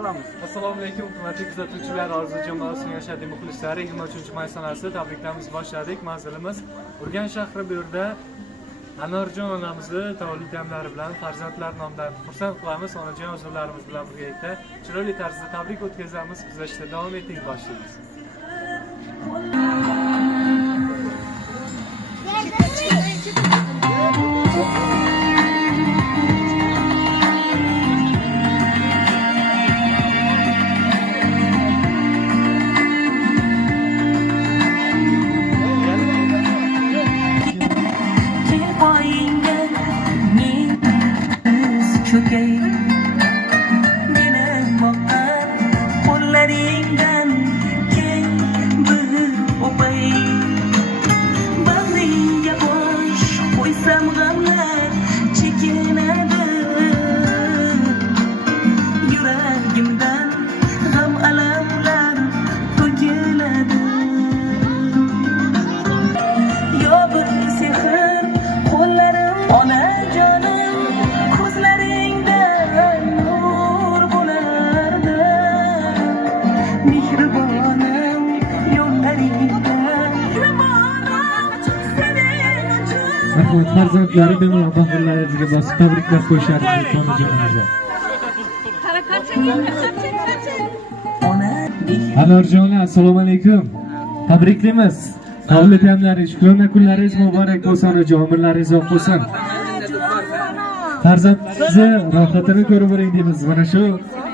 olamiz. Assalomu alaykum, hurmatli kuzatuvchilar, Orzu jamoasining yashadiy muxlislari. 23-may sanasi tabriklarimizni boshladik. Manzilimiz Urganch shahri. Bu yerda Anorjon onamizni tavallud damlari bilan farzandlar nomidan xursand qilamiz. Onajon huzurlarimiz bilan birgalikda chiroyli tarzda tabrik o'tkazamiz. Kuzatishda davom eting, boshlaymiz. Farzandlari bemalol bag'rlaringizga bosib tabriklab qo'yishadi onajonimizga. Anorjona, assalomu alaykum. Tabriklaymiz. Tavallud damlari, shukrona kunlaringiz muborak bo'lsin, onajon, umrlaringiz uzoq bo'lsin. Farzandingizni rohatini ko'rib o'ring deymiz. Mana shu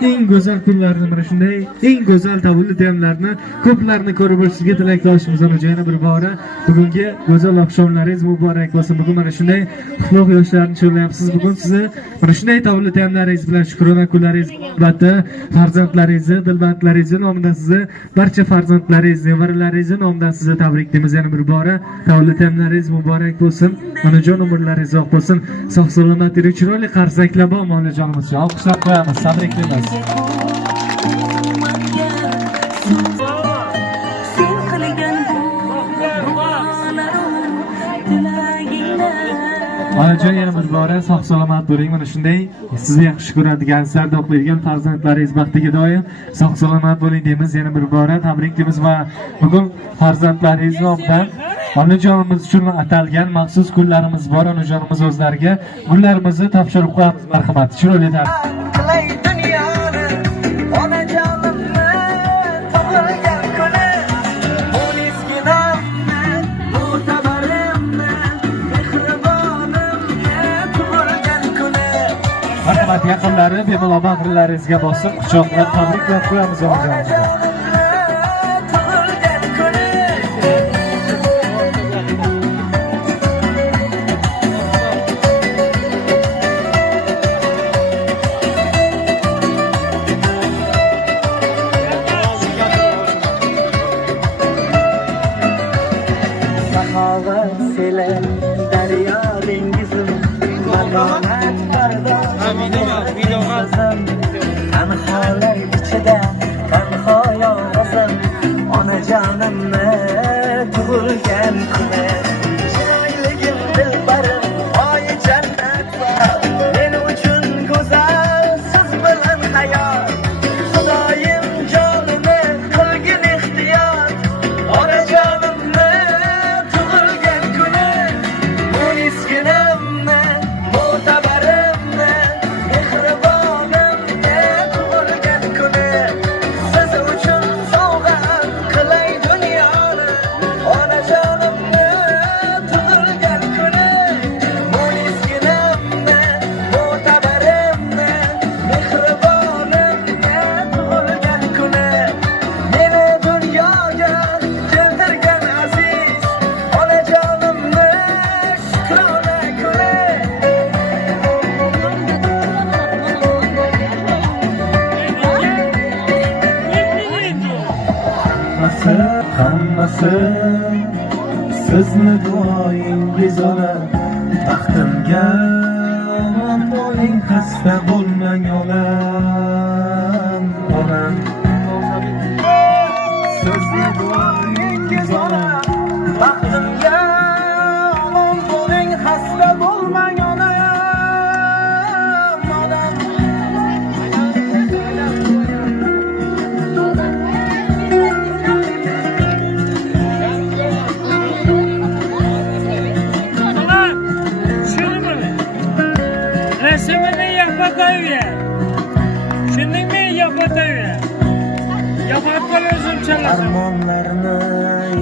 eng go'zal kunlarni, mana shunday eng go'zal tavallud damlarini ko'plarni ko'rib o'rishiga tilakdoshimiz onajon. Yana bir bora bugungi go'zal oqshomlaringiz muborak bo'lsin. Bugun mana shunday qutlug' yoshlarni chorlayapsiz. Bugun sizni mana shunday tavallud damlaringiz bilan shukrona kunlaringiz albatta farzandlaringizni, dilbandlaringizni nomidan sizni barcha farzandlaringiz, nevaralaringizni nomidan sizni tabriklaymiz. Yana bir bora tavallud damlaringiz muborak bo'lsin. Onajon, umrlaringiz uzoq bo'lsin. Sog' salomat yuring. Chiroyli qarsaklar bor onajonimizga. Alqishlab qo'yamiz, tabriklaymiz. Onajon, yana bir bora sog' salomat bo'ling. Mana shunday sizni yaxshi ko'radigan, sarda o'qiydigan farzandlaringiz baxtiga doim sog' salomat bo'ling deymiz. Yana bir bora tabriklaymiz va bugun farzandlaringiz nomidan onajonimiz uchun atalgan maxsus kunlarimiz bor. Onajonimiz o'zlariga gullarimizni topshirib qo'yamiz. Marhamat, chiroyli yaqinlari bemalol bag'rlaringizga bosib quchoqlab tabriklab qo'yamiz onajonimizga. Anholar ichida tanho yolg'izim, onajonimni tug'ilgan kuni. Chiroyligim, dilbarim, oyi jannat men uchun go'zal, siz bilan hayot. Xudoyim jonini qilgin ehtiyot, onajonimni tug'ilgan kuni. Bu miskinimni, mo'tabarimni, mehribonimni tug'ilgan kuni. Siz uchun sovg'a qilay dunyoni, onajonimni tug'ilgan kuni. Bu miskinimni, mo'tabarimni, mehribonimni tug'ilgan kuni. Meni dunyoga keltirgan aziz onajonimni shukrona kuni. Hammasi sizni duoyingiz ona. Baxtimga omon bo'ling, xasta bo'lmang onam. Onam, sizni duoyingiz ona. Baxtimga omon bo'ling, xasta bo'lmang onam. Onam, yo'qotaver. Tushundingmi? Yo'qotaver. Yo'qotib qol o'zim chalasan. Armonlarni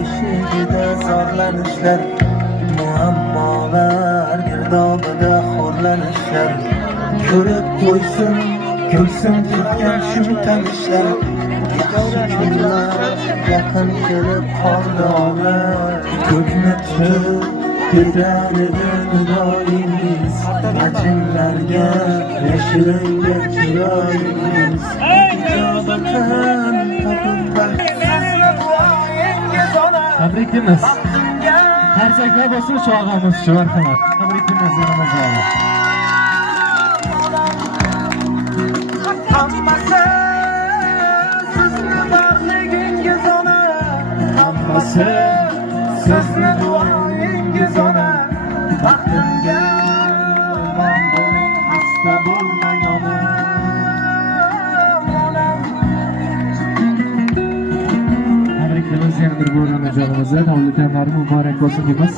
eshigida zorlanishlar, muammolar girdobida xo'rlanishlar. Ko'rib qo'ysin, ko'rsin ketgan shu tanishlar. Yaxshi kunlar yaqin kelib qoldi olar. Ko'kni tushib ketar edi nidoyingiz, ajinlarga yashiringan chiroyingiz. Ijobatdan topib Tabriklaymiz. Qarsaklar bo'lsin shu og'amiz shu marhamat. Tabriklaymiz yanamizga. Hammasi sizni bag'rigingiz ona, hammasi sizni duoyingiz ona. Baxtimga omon bo'ling, xasta bo'lmang onam. Tabriklaymiz yana bir bor onajonimizni. Tavlitanlari muborak bo'lsin deymiz.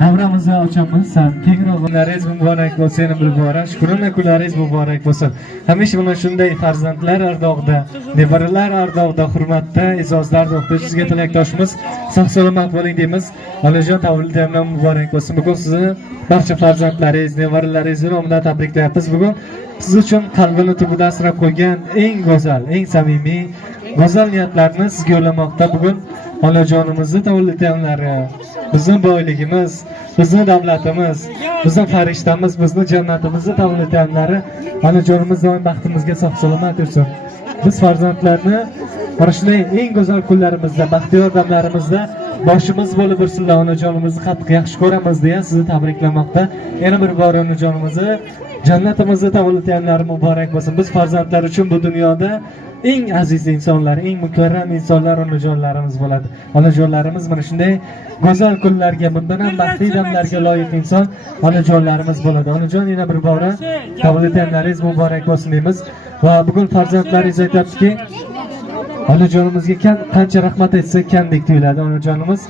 Davramizni ochamiz. Kengroq kunlaringiz muborak bo'lsin, yana bir bor. Shukrona kunlaringiz muborak bo'lsin. Hamisha mana shunday farzandlar ardog'ida, nevaralar ardog'ida, hurmatda, e'zozlarda o'qib sizga tilakdoshimiz. Sog' salomat bo'ling deymiz. Onajon tavlitanlar muborak bo'lsin. Bugun sizni barcha farzandlaringiz, nevaralaringiz nomidan tabriklayapmiz. Bugun siz uchun qalbini tubidan asrab qo'ygan eng go'zal, eng samimiy go'zal niyatlarni sizga yo'llamoqda. Bugun onajonimizni tavlitanlari, bizning boyligimiz, bizning davlatimiz, bizning farishtamiz, bizning jannatimizni tavlitanlari onajonimiz doim baxtimizga sog' salomat yursin. Biz farzandlarni mana shunday eng go'zal kunlarimizda, baxtiyor damlarimizda boshimiz bo'lib yursinlar. Onajonimizni qattiq yaxshi ko'ramiz deya sizni tabriklamoqda. Yana bir bor onajonimizni jannatimizni tavlitanlari muborak bo'lsin. Biz farzandlar uchun bu dunyoda eng aziz insonlar, eng mukarram insonlar onajonlarimiz bo'ladi. Onajonlarimiz mana shunday go'zal kunlarga, bundan ham baxtli damlarga loyiq inson onajonlarimiz bo'ladi. Onajon yana bir bora tavlitanlaringiz muborak bo'lsin deymiz. Va bugun farzandlaringiz aytibdiki, onajonimizga qancha rahmat aytsak kamdek tuyuladi. Onajonimiz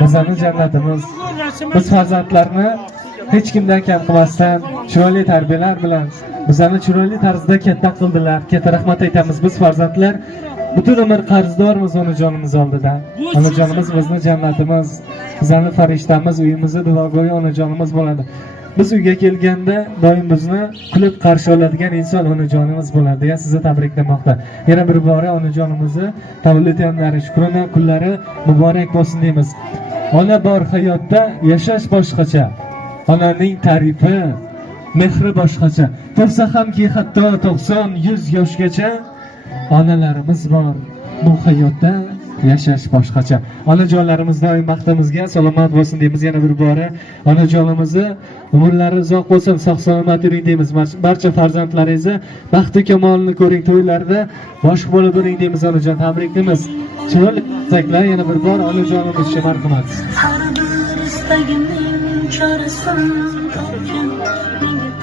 bizning jannatimiz. Biz farzandlarni hech kimdan kam qilmasdan, chiroyli tarbiyalar bilan bizlarni chiroyli tarzda katta qildilar. Katta rahmat aytamiz. Biz farzandlar butun umr qarzdormiz onajonimiz oldida. Onajonimiz bizning jannatimiz, bizning farishtamiz, uyimizda duogo'y onajonimiz bo'ladi. Biz uyga kelganda doim bizni kulib qarshi oladigan inson onajonimiz bo'ladi deya sizni tabriklamoqda. Yana bir bora onajonimizni tavlitanlari, shukrona kunlari muborak bo'lsin deymiz. Ona bor hayotda yashash boshqacha. Onaning ta'rifi, mehri boshqacha. Tursa hamki hatto 90-100 yoshgacha onalarimiz bor. Bu hayotda yashash boshqacha. Onajonlarimiz doim baxtimizga salomat bo'lsin deymiz. Yana bir bora onajonimizni umrlari uzoq bo'lsin, sog' salomat yuring deymiz. Barcha farzandlaringizni baxti kamolini ko'ring, to'ylarda bosh bo'lib yuring deymiz. Onajon tabriklaymiz. Chiroyli taklar yana bir bor onajonimizga marhamat.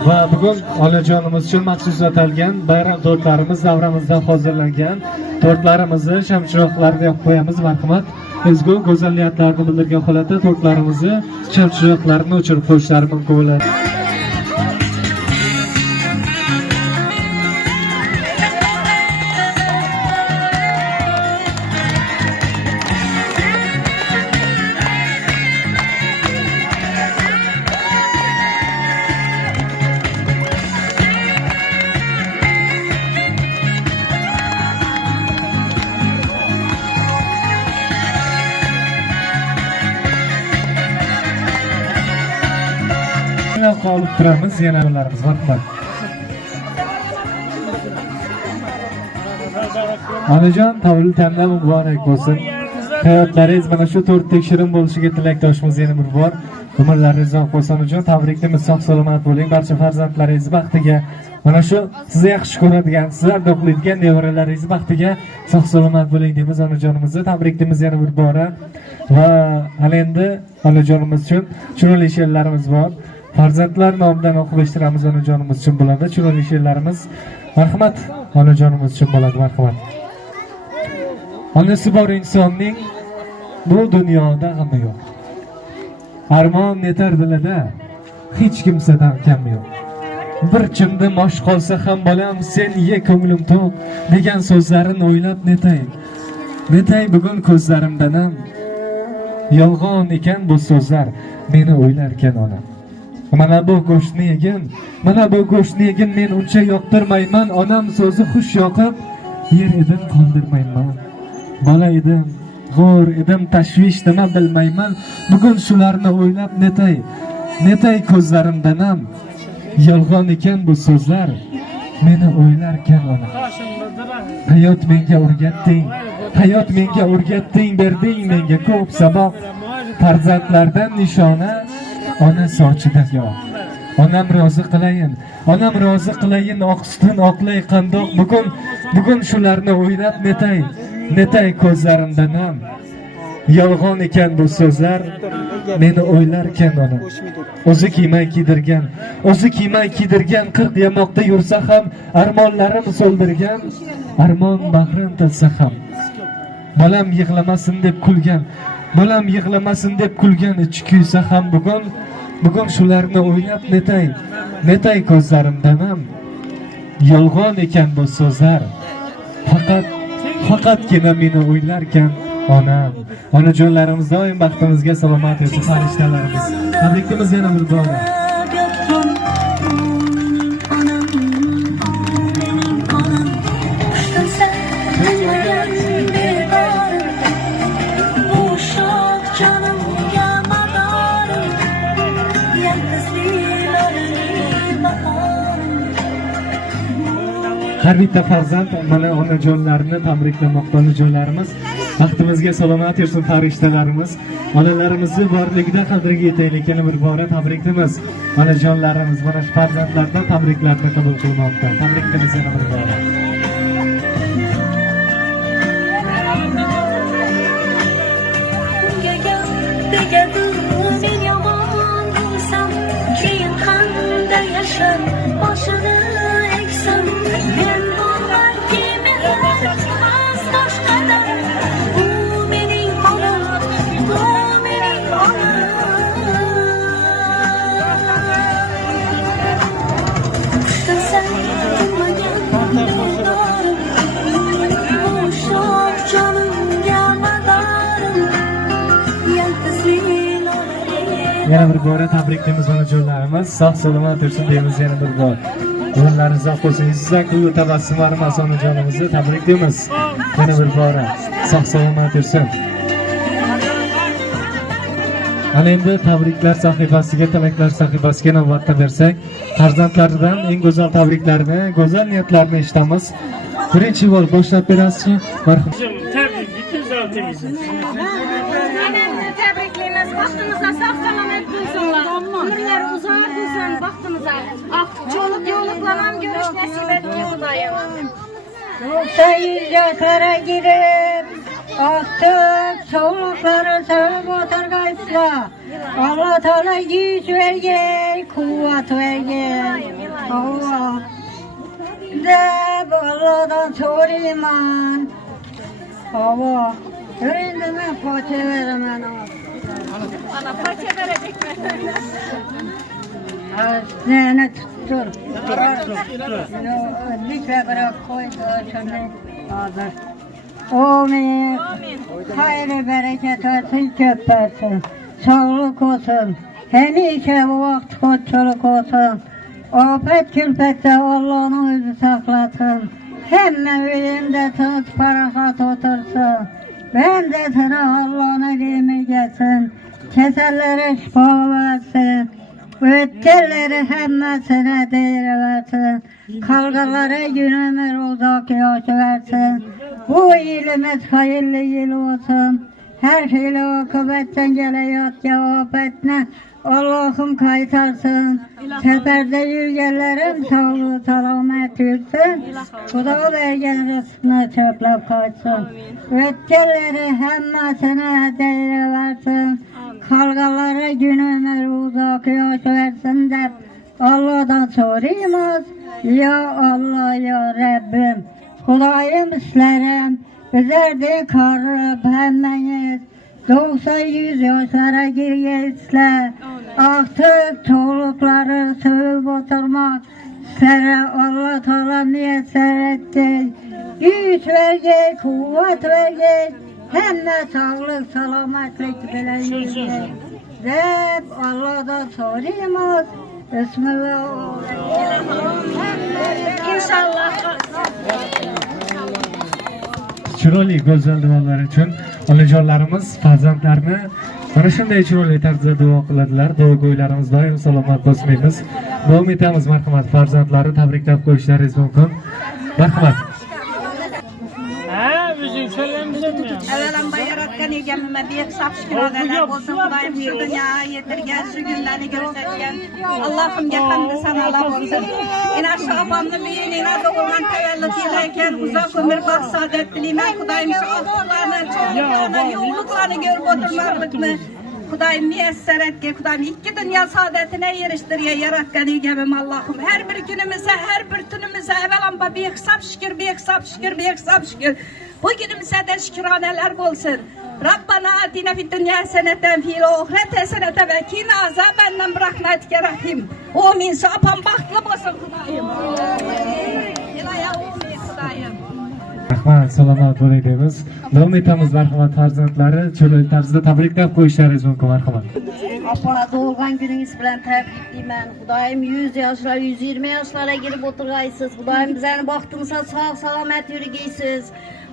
Va bugun onajonimiz uchun maxsus atalgan bayram tortlarimiz davramizdan hozirlangan tortlarimizni shamchiroqlarga yoqib qo'yamiz. Marhamat, ezgu go'zal niyatlarni bildirgan holatda tortlarimizni shamchiroqlarini o'chirib qo'yishlari mumkin bo'ladi. Qolib turamiz yana ularimiz marhamat. Onajon tavlitanlar muborak bo'lsin. Hayotlaringiz mana shu to'rt tekshirim bo'lishiga tilakdoshimiz yana bir bor. Umrlaringiz uzoq bo'lsin onajon. Tabriklaymiz, sog' salomat bo'ling. Barcha farzandlaringiz baxtiga, mana shu sizni yaxshi ko'radigan, sizni ardoqlaydigan nevaralaringiz baxtiga sog' salomat bo'ling deymiz onajonimizni. Tabriklaymiz yana bir bora. Va hali endi onajonimiz uchun chiroyli she'rlarimiz bor. Farzandlar nomidan o'qib eshittiramiz onajonimiz uchun bo'ladi. Chiroyli she'rlarimiz marhamat onajonimiz uchun bo'ladi. Marhamat. Onasi bor insonning bu dunyoda g'ami yo'q. Armon yetar dilida hech kimsadan kam yo'q. bir chimdim osh qolsa ham bolam sen ye ko'nglim to'q degan so'zlarini o'ylab netay bugun ko'zlarimdan ham yolg'on ekan bu so'zlar meni o'ylarkan onam. Mana bu go'shtni yegin men uncha yoqtirmayman, onam so'zi xush yoqib yer edim qoldirmayman. Bola edim, g'o'r edim, tashvish nima bilmayman. Bugun shularni o'ylab netay ko'zlarimdan ham yolg'on ekan bu so'zlar meni o'ylarkan onam. Hayot menga o'rgatding, berding menga ko'p saboq. Farzandlardan nishona ona sochida yo'q. Onam rozi qilayin oqstin oqlay qandoq. Bugun shularni o'ylab netay ko'zlarimdan ham yolg'on ekan bu so'zlar meni o'ylarkan onam. O'zi kiymay kiydirgan 40 yamoqda yursa ham armonlarim so'ldirgan armon bahrim tilsa ham bolam yig'lamasin deb kulgan ichi kuysa ham bugun shularni o'ylab netay ko'zlarimdan ham yolg'on ekan bu so'zlar faqatgina meni o'ylarkan onam. Onajonlarimiz doim baxtimizga salomat bo'lsin, farishtalarimiz. Tabrikimiz yana bir bor. Har bitta farzand mana onajonlarini tabriklamoqda. Onajonlarimiz baxtimizga salomat yursin, farishtalarimiz. Onalarimizni borligida qadriga yetaylik. Yana bir bora tabriklaymiz. Onajonlarimiz mana shu farzandlardan tabriklarni qabul qilmoqda. Tabriklaymiz yana bir bora. Yana bir bora tabriklaymiz onajonlarimiz. Sog' salomat yursin deymiz yana bir bor. O'g'illarimiz sog' bo'lsin. Sizlar kullu tabassumlar onajonimizni tabriklaymiz. Yana bir bora sog' salomat yursin. Ana endi tabriklar sahifasiga, tilaklar sahifasiga navbatda bersak, farzandlaridan eng go'zal tabriklarni, go'zal niyatlarni eshitamiz. Birinchi bo'lib boshlab berasizmi? Marhamat. Tebrik, güzeltiniz. Tebriklaymiz. Baxtımıza sağ salamet bulsunlar. Ömürleri uzun bulsun baxtımıza. Çoluk yoluklanam görüş nasip etmeyi Xudayım. 90 yaşlara girip artık solukları sevip oturgaysılar. Allah Teala güç vergey, kuvvet vergey. Allah. Zeb Allah'dan sorayım man. Allah. Öğrendim ben poğaça veremem. Ana parça verecek mi? Ne tuttur. Lütfen bırak koy. Şimdi ağzır. Amin. Hayırlı bereket olsun, köpürsün. Sağlık olsun. Hemike bu vakit kutçuluk olsun. Afet külfette Allah'ın özü saklasın. Hemen elimde tut parahat otursun. Ben de sana Allah'ın elimi gelsin. Kesellere şifa versin. Ötkelleri hemmesine değeri versin. Kavgalara gün ömür uzak yaş versin. Bu ilimiz hayırlı yıl olsun. Her şeyle akıbetten geleyat cevap etme. Allah'ım kaytarsın. Seferde yürgenlerim sağlığı selamet yürüsün. Kuda vergen rızkını çöplep kaçsın. Ötkelleri hemmesine değeri versin. Kavgalara gün ömür uzak yaş versin de Allah'dan sorayımız. Ya Allah ya Rabbim. Kudayım sizlerim. Bizler de karıp hemmeniz. 90-100 yaşlara girgeysizler. Artık çolukları sığıp oturmak Allah Teala niyet seyretti. Güç verecek, kuvvet verecek. Hem de sağlık, selametlik bilecek. Rab Allah'dan sorayım. Bismillahirrahmanirrahim. İnşallah. Chiroyli go'zal duolar uchun onajonlarimiz farzandlarni mana shunday chiroyli tarzda duo qiladilar. Duogo'ylarimiz doim salomat bo'lsinmiz. Davom etamiz, marhamat. Farzandlari tabriklab qo'yishlaringiz mumkin. Marhamat. Ha, bizim söylemişim ya. Evvelamba yaratgan egamime bir saf şükürler olsun. Kudayım şu dünyaya yetirgen, şu günlerini göstergen. Allah'ımga hamd sanalar olsun. İna şu abamlı müyin, ina doğulan tevellüt ilerken uzak ömür bak saadet dilemen. Kudayım şu ahtıklarını, çoğunluklarını, yoğunluklarını görüp oturmaklık mı? Kudayım müyesser et ki, Kudayım iki dünya saadetine eriştir ya yaratgan egamim Allah'ım. Her bir günümüze, her bir tünümüze evvelamba bir hesap şükür, bir hesap şükür, bir hesap şükür. Bu günümüze de şükraneler olsun. Rabbana atina fid dünya seneten fil ahirete senete ve kina azabennem rahmetike rahim. Amin. Sapan bahtlı olsun Kudayım. İlahi amin Kudayım. Rahmat, salomat bo'ling deymiz. Davom etamiz, marhamat. Farzandlari chiroyli tarzda tabriklab qo'yishlaringiz mumkin, marhamat. Apa doğulgan gününüz bilen tebriklimen. Kudayım 100 yaşlar, 120 yaşlara girip oturgaysız. Kudayım bizlerin baktığınızda sağ salamet yürügeysiz.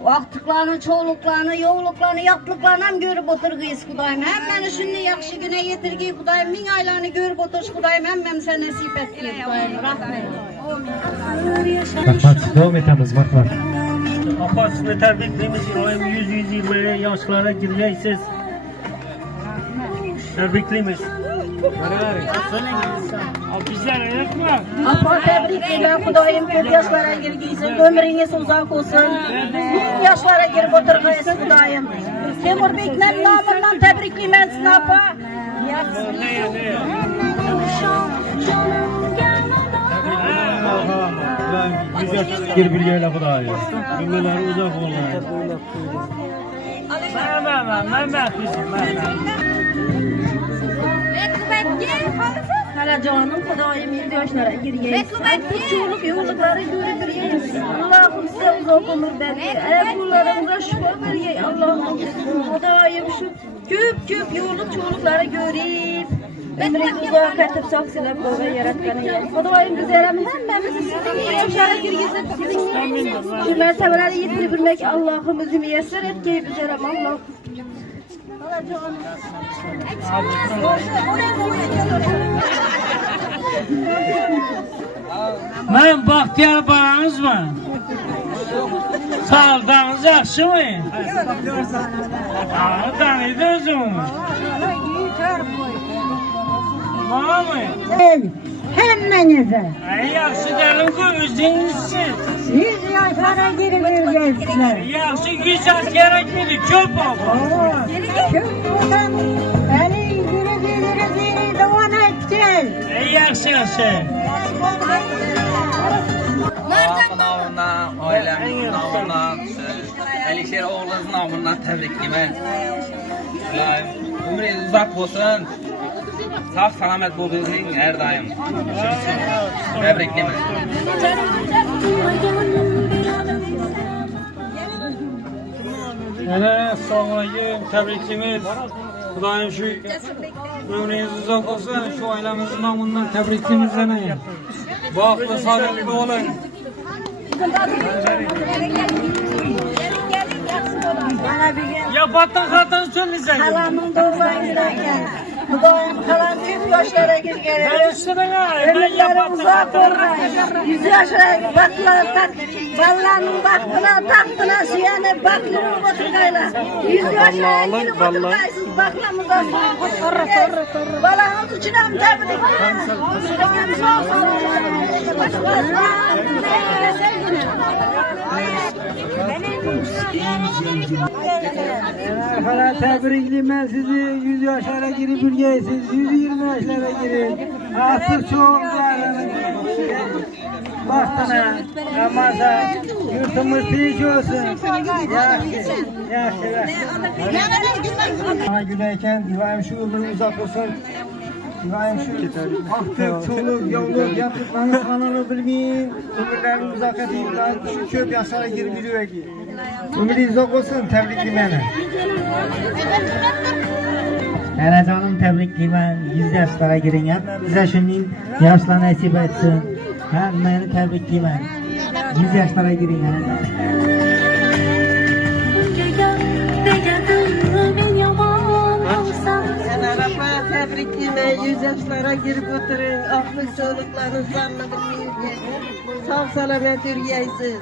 Vaktıklarını, çoğuluklarını, yoğuluklarını, yaptıklarını hem görüp oturgaysız Kudayım. Hem beni şimdi yakşı güne getirgeyi Kudayım. Min aylarını görüp oturuş Kudayım. Hem sen nasip etki Kudayım. Rahmet. Rahmat, davom etamiz, marhamat. Apasını tebrikliyimiz. Oyun 100-120 yaşlara gireceksiniz. Tebrikliyimiz. Bizler ayaklar. Apa tebrikler Kudayım. 40 yaşlara girgeysin. Ömrünüz uzak olsun. Bin yaşlara girip oturgaysız Kudayım. Temur Bekler namından tebriklimensin apa. Bir yerle Kudayı. Ömürleri uzak olun. Hala canım Kudayım 100 yaşlara girgeyiz. Çoluk yollukları görüp Allah'ım size uzak ömür vermeyi. Kullarımıza şükür vermeyi. Allah'ım Kudayım şu küp yolluk çolukları görüp ömrünüzü uzak etip saksılayıp böyle yaratkanı. Kudayım güzelim hemmemizi sizin yaşlara girgizip sizin şu mertebeleri yitirebilmek Allah'ım bizi müyesser et ki güzelim Allah'ım. Ben Bahtiyar baranız mı? Sağlıklarınız yaxşı mı? Tanıdınız mı? Bana mı? Hemmenize. Yaxşı dedim ki özünüzsüz. 100 yaşlara girip yürüyecekler. Yaxşı 100 yaş gerekmedi, köp baba. Köprüden beni yürü devam edeceğiz. Yaxşı yaxşı. Sınavından, ailemin sınavından, Elişer oğlun sınavından tebrikliyim. Ömrünüz uzak olsun. Sağ selamet bulduğunuz her daim. Tebrikliyim. Hele sonraki tebrikimiz. Kudayım şu ömrünüz uzak olsun. Şu ailemizin namından tebrikimiz deneyin. Baklı saadetli olun. Bana bir gün Ya batın katını söyleyecek. halamın doğumundayken Kudayım kalan 100 yaşlara girgelir. Ben üstüne ya. Ben Ölümleri yapatın uzak katını. olmaz. 100 yaşlara ballanın baktına tahtına siyanı baklını oturgayla. 100 yaşlara girip oturgaysız baklamıza sorun. Balanın için hem tebrik. Hala tebrikliyim ben sizi. 100 yaşlara girip ülgeysiz. 120 yaşlara girip. Artık çoğunlarının baktına, namaza, yurtumuz hiç olsun. Yaşlı. Bana güleyken divarım şu ömrüm uzak olsun. İbrahim şu aktif, çoluk, yavluk, yaptıklarını sanını bilmeyin. Ömürlerini uzak edeyimler. Şu köp yaşlara girip yürüyor ki. Ömrü uzak olsun, tebrikleyeyim. Hele canım tebrikleyeyim. 100 yaşlara girin ya. Bize şunun yaşla nasip etsin. Beni tebrikleyeyim. 100 yaşlara girin ya. Tebrikleyeyim, 100 yaşlara girip oturun. Aklı çocuklarınızlarla bilmeyin. Sağ selamet yürüyesiz.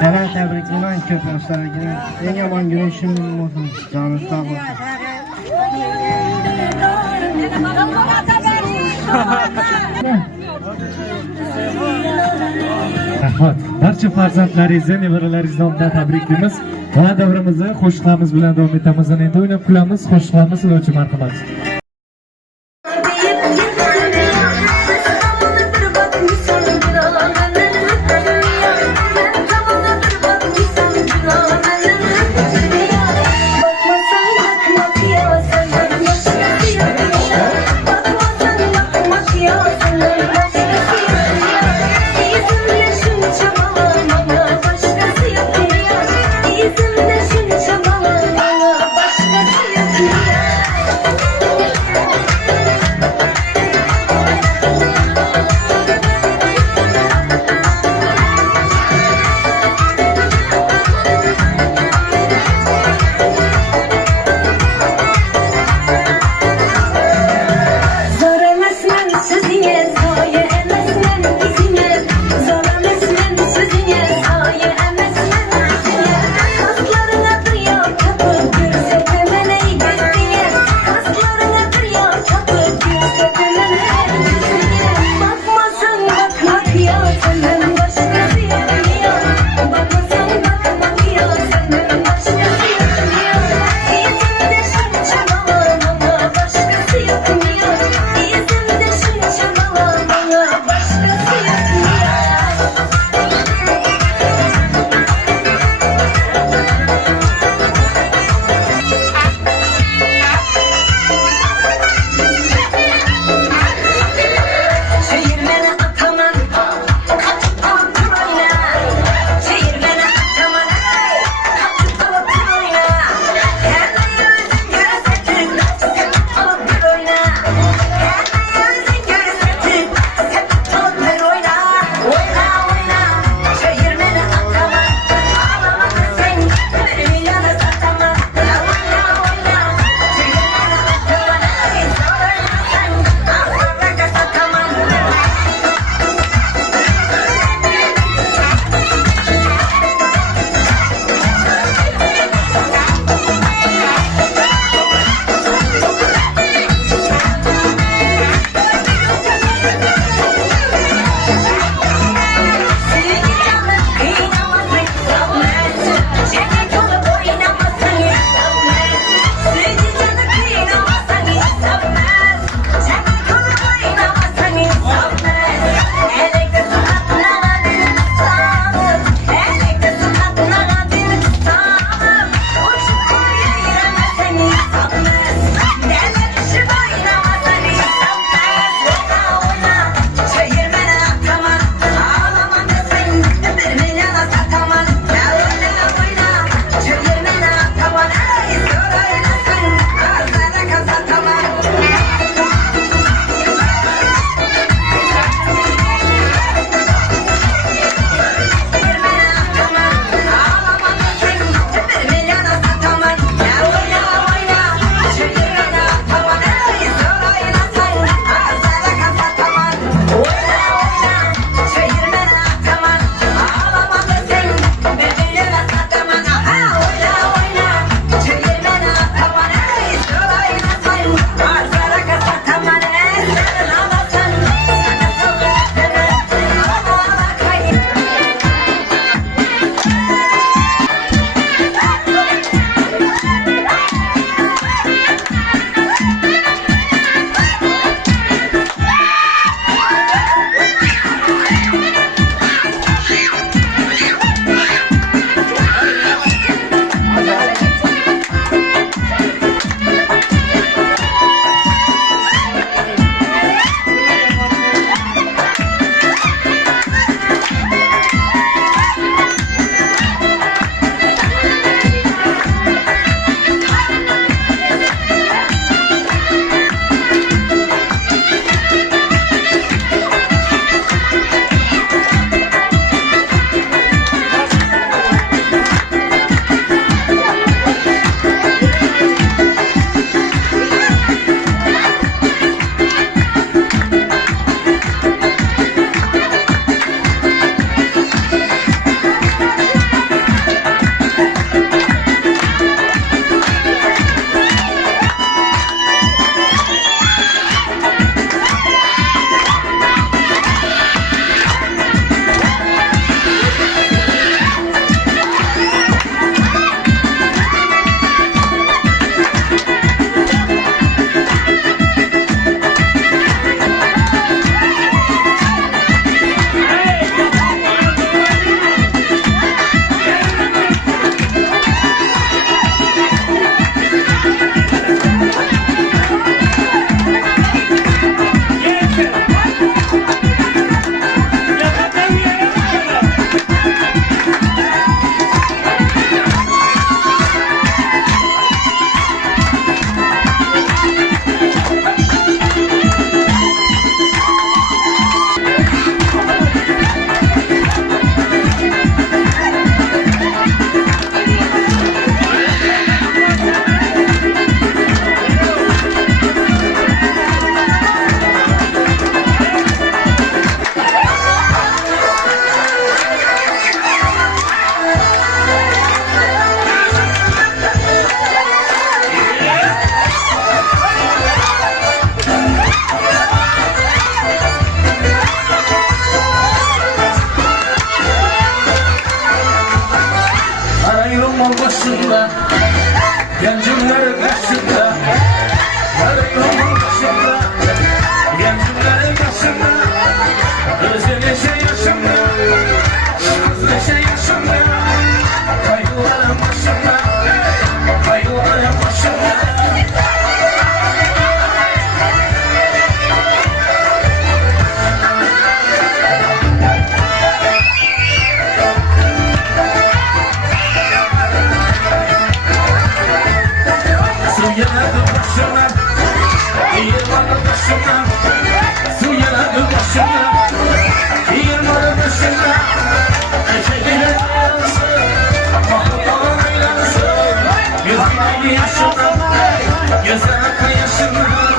Selam tebrikleyeyim, köp yaşlara girin. En yaman günün şimdi olsun. Canınız sağ olsun. Rahmat. Barcha farzandlaringizni, nevaralaringizni omdan tabriklaymiz. Va davrimizni qo'shiqlarimiz bilan davom etamiz. Endi o'ynab kulamiz, qo'shiqlarimiz iloji marhamat. Başkası yapıyor. başından, yılmalı başından, su yanadı başından, yılmalı başından, eşekine dayansın, bakıp olan oylansın, gözüne yaşından, gözüne akan yaşından.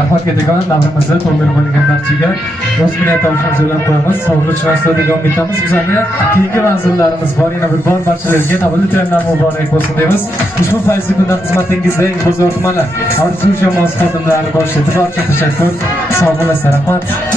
Rahmat ketgan davrimizni to'ldirib bo'lgan barchaga o'z minnatdorchiligimizni so'zlab qo'yamiz. Sog'liq chiroqda davom etamiz. Bizlarning keyingi manzillarimiz bor. Yana bir bor barchalariga tavallud bayramlari muborak bo'lsin deymiz. Ushbu fayzli kunda xizmatingizda Bozor tumani Arzu jamoasi xodimlari boshida barcha tashakkur. Sog' bo'lasizlar. Rahmat.